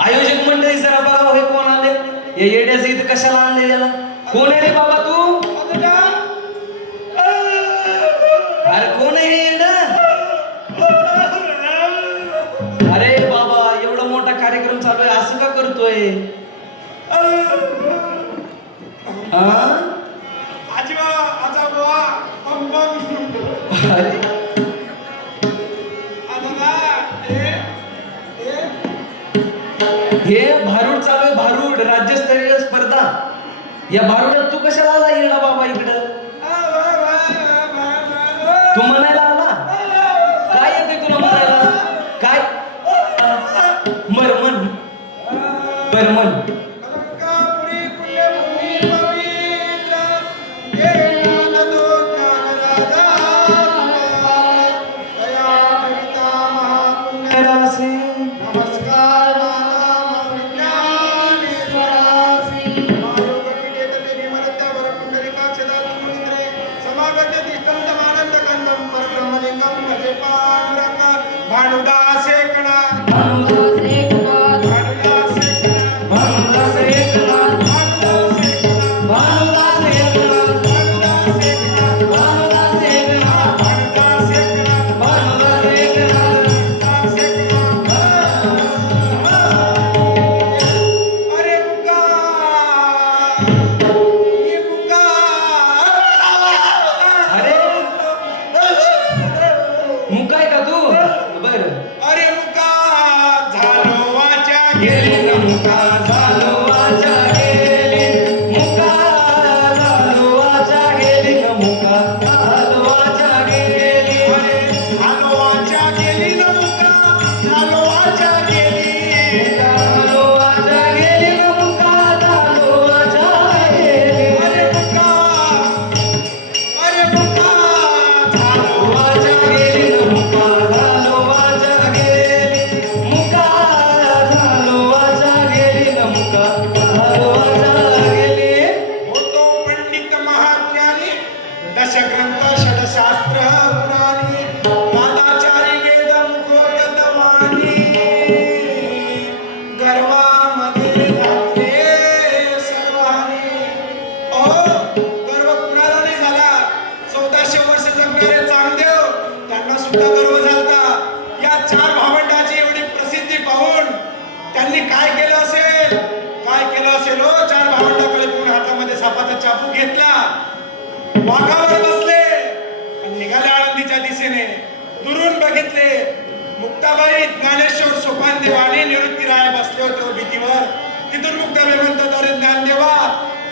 आयोजक मंडळी जरा बघा हे कोण आले. या येड्याचं इथं कशाला आणले याला? कोण आहे रे बाबा तू? अरे कोण आहे हे येडा? अरे बाबा एवढा मोठा कार्यक्रम चालू आहे असं का करतोय? हे भारूड चालू आहे, भारूड राज्यस्तरीय स्पर्धा. या भारूडात तू कशाला आला येणा बाबा इकडं? तू म्हणायला आला? काय येते तुला म्हणायला? काय? मरमन बरमन चाबूक घेतला, वाघावर बसले आणि निघाले आळंदीच्या दिशेने. दुरून बघितले मुक्ताबाई, ज्ञानेश्वर, सोपानदेव आणि निवृत्तीराय बसले होते भीतीवर. तिथून मुक्ताबाई म्हणतात, अरे ज्ञानदेवा,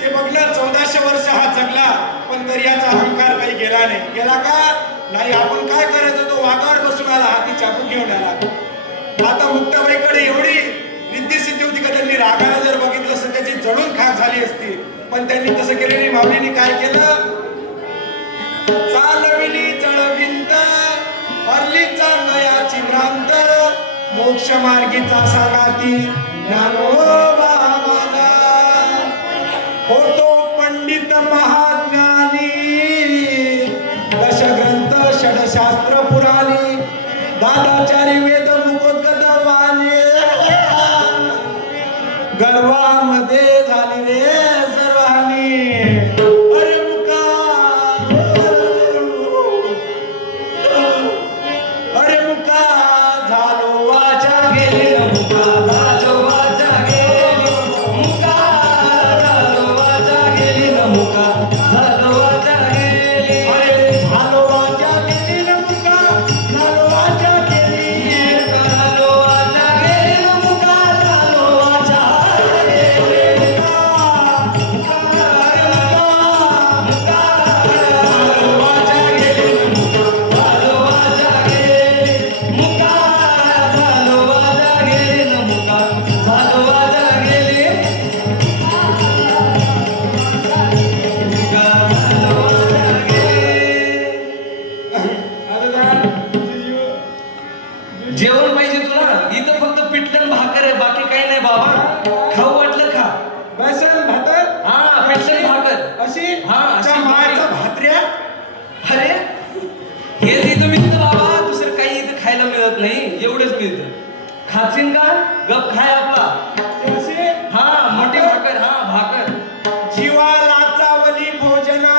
ते बघणार 1400 वर्ष हा जगला पण तरी याचा अहंकार काही गेला नाही. गेला का नाही? आपण काय करायचं? तो वाघावर बसून आला, हाती चाबूक घेऊन आला. आता मुक्ताबाईकडे एवढी रिद्धी सिद्धी होती का त्यांनी रागाने जर बघितलं असतं त्याची जळून खाक झाली असती, पण त्यांनी तसं केलं नाही. माऊलींनी काय केलं? चालविली चळविंत, हरलीचा नयाची भ्रांत, मोक्ष मार्गीचा सांगाती ज्ञानोबा माझा. होतो पंडित महाज्ञानी, दशग्रंथ षडशास्त्र पुराणी, दादाचारी वेद मुखोद्गत वाणी, गर्वामध्ये झाली रे सर्वांनी. अरे मुका, अरे मुका झालो वाचा गेली, मुका झालो वाचा गेली, मुका झालो वाचा गेली, मुका झालो वाचा गेली. अरे झालो वाचा गेली, मुका झालो वाचा गेली, झालो वाचा गेली, मुका झालो वाचा गेली. मिळतं. खाशील का? गप खाय आपला. ते असे हा मोठी भाकर, हा भाकर. जीवाला चावली भोजना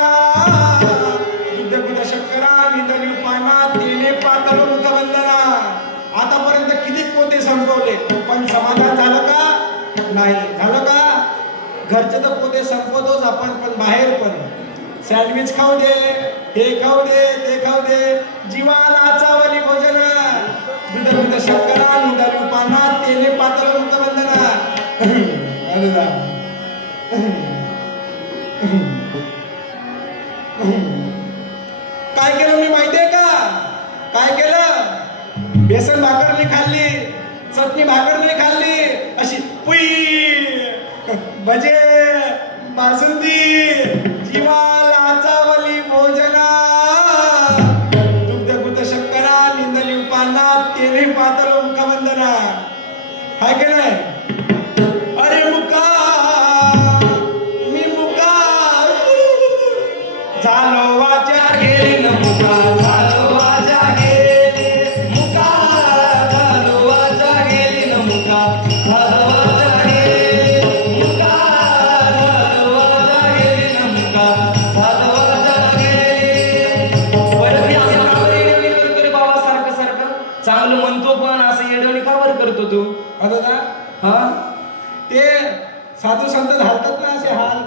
दुध बुध शर्करा निंदली पाना तेने पातळ मुखबंधना. आतापर्यंत किती पोते संपवले पण समाधान झालं का? नाही झालं का? घरचे तर पोते संपवतोच आपण, पण बाहेर पण सँडविच खाऊ दे, हे खाऊ दे, ते खाऊ दे. जीवाला चावली भोजना दुध बुध शर्करा निंदली पाना तेने पातळ मुखबंधना. अरे रा. काय केलं मी माहितीये का? काय केलं? बेसन भाकर नाही खाल्ली, चटणी भाकर नाही खाल्ली, अशी पुई भजे बासुंदी जीवाला चावली भोजना दुग्ध गुद शर्करा निंदली पाना तेने पातळ मुखबंधना. हाय की नाही? अरे मुका झालो वाचा गेली न मुका, झालो वाचा गेली मुका, झालो वाचा गेली न मुका, झालो वाचा गेली मुका, झालो वाचा गेली न मुका, झालो वाचा गेली. बरं मी असं का बरं येडवणी करतो रे बाबा सारखं सारखं? चांगलं म्हणतो पण असं येडवणी का बरं करतो तू? आता ना हा ते साधू संत घालतात ना असे हाल.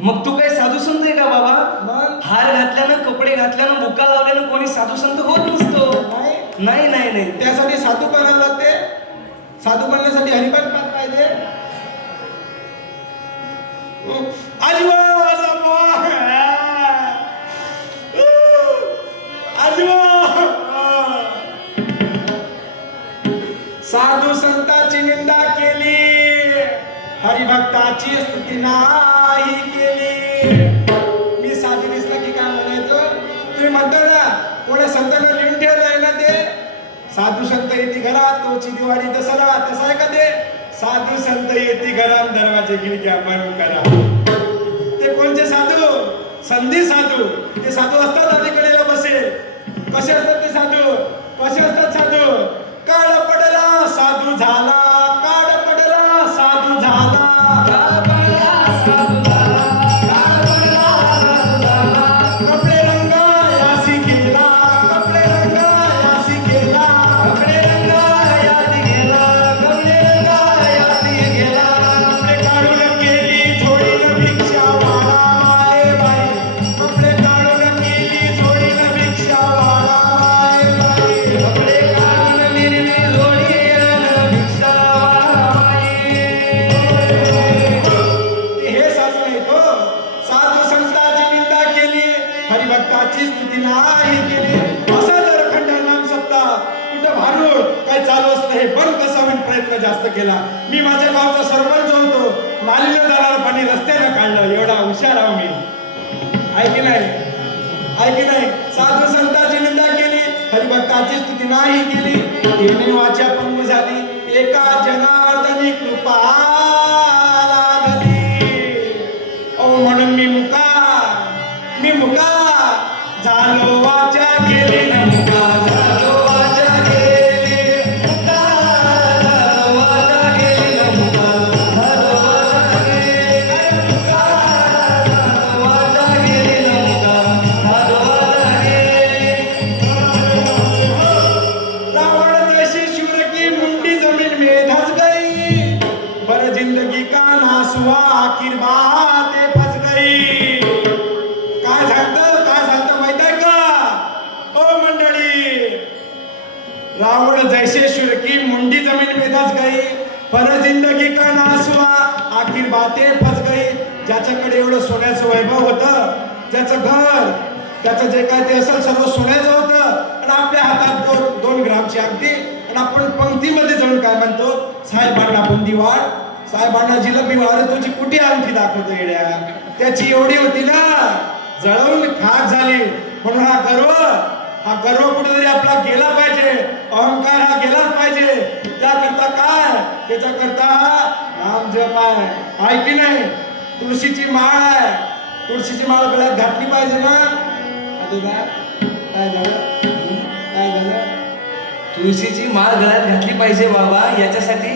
मग तू काय साधू संत आहे का बाबा? मग हार घातल्यानं, कपडे घातल्यानं, बुक्का लावल्यानं कोणी साधू संत होत नसतो. नाही नाही नाही नाही. त्यासाठी साधू बनावं लागते. साधू बनण्यासाठी हरिपाठ पाठ पाहिजे. आजीवा साधू संतांची निंदा केली, हरिभक्ताची स्तुती नाही केली. मी साधू दिसला की काय म्हणायचं? तुम्ही म्हणता ना कोणा संतांना लिहून ठेवलंय ना ते साधू संत येते घरात तोची दिवाळी दसरा, तसं आहे का ते? साधू संत येते घरात दरवाजे खिडक्या बंद करा. ते कोणते साधू? संधी साधू. ते साधू असतात अलीकडेला बसेल. कसे असतात ते साधू? कसे असतात साधू? काळ पडला साधू झाला, काळ पडला साधू झाला, काळ पडला साधू झाला, काळ पडला साधू झाला. कपडे रंगा यासी गेला, कपडे रंगा यासी गेला, कपडे रंगा यादी गेला, कपडे रंगा यादी गेला. कपडे काढून केली झोडीनं भिक्षा वाळा माये बाई, कपडे काढून केली झोडीनं भिक्षा वाळा माये बाई, कपडे काढून निर्मी झोडीनं भिक्षा वाळा माये. हे साधू नाही तो. साधू संतांची निंदा केली, हरिभक्ताची स्तुती नाही केली. असा जर खंडन नाम सप्ताह कुठं भारूड काय चालू असतं हे बंद कसा होईल प्रयत्न जास्त केला. मी माझ्या गावचा सरपंच होतो, नालीनं जाणार पाणी रस्त्यानं काढलं, एवढा हुशार आहो मी. आहे की नाही? आहे की नाही? साधू संतांची निंदा केली, हरिभक्ताची स्तुती नाही केली, येणे वाचा पंगू झाली, एका जनार्दनी कृपा लागली. ओ म्हणून मी मुका झालो वाचा गेली न मुका, झालो वाचा गेली मुका, झालो वाचा गेली न मुका, झालो वाचा गेली मुका, झालो वाचा गेली न मुका, झालो वाचा गेली. रावण जैसी शूर की मुंडी जमीन में धस गई, पर जिंदगी का नासुआ आखिर बातें फंस गई. काय सांगतं माहित आहे का? ओ मंडळी, रावण जैसे शूर की मुंडी जमीन में धस गई, पर जिंदगी का नाश हुआ आखिर बातें फंस गई. ज्याच्याकडे एवढं सोन्याचं वैभव होतं, ज्याचं घर, त्याचं जे काय ते असेल सर्व सोन्याचं होतं, आणि आपल्या हातात 2 ग्रामची अंगठी, आणि आपण पंक्तीमध्ये जाऊन काय म्हणतो? साहेबांना बुंदी वाढ, साहेबांना जिलेबी वाढ. तुझी कुठे अंगठी दाखवतो येड्या? त्याची एवढी होती ना, जळवून खाक झाली. म्हणून हा गर्व कुठेतरी आपला गेला पाहिजे, अहंकार हा गेलाच पाहिजे. त्याकरता काय? त्याच्याकरता नाम जप आहे की नाही? तुळशीची माळ आहे, तुळशीची माळ गळ्यात घातली पाहिजे ना. आता काय झालं? काय झालं? तुळशीची माळ गळ्यात घातली पाहिजे बाबा, याच्यासाठी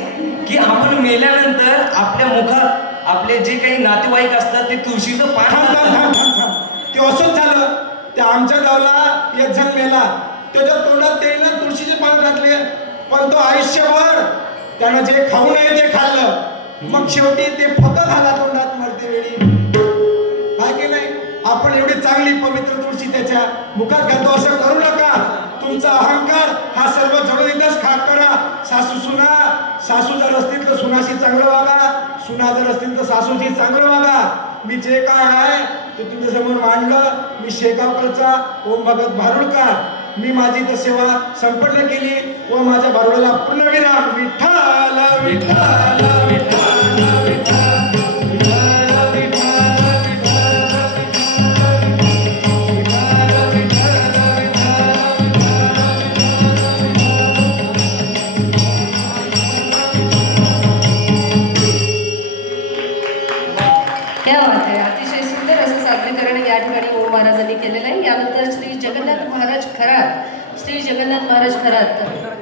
की आपण मेल्यानंतर आपल्या मुखात आपले जे काही नातेवाईक असतात ते तुळशीचं पान थांब थांब घालतात. थांब थांब थांब. ते असंच झालं. ते आमच्या गावला एक जण मेला, त्याच्या तोंडात त्यानं तुळशीचे पान घातले, पण तो आयुष्यभर त्यानं जे खाऊ नये ते खाल्लं. मग शेवटी ते फक्त झाला तोंडात मरते वेळी. आहे की नाही? आपण एवढी चांगली पवित्र तुळशी त्याच्या मुखात घालतो, असं करू नका. तुमचा अहंकार हा सर्व जडून खाक करा. सासू जर असतील तर सुनाशी चांगलं वागा, सुना जर असतील तर सासूशी चांगलं वागा. मी जे काय आहे ते तुमच्या समोर मांडलं. मी शेगावकरचा ओम भगत भारुडकर. मी माझी तर सेवा संपन्न केली व माझ्या भारुडाला पूर्णविराम. विठ्ठल विठ्ठल विठ्ठल विठ्ठल. क्या बात आहे. अतिशय सुंदर असं सादरीकरण या ठिकाणी ओम महाराजांनी केलेलं आहे. यानंतर श्री जगन्नाथ महाराज खरात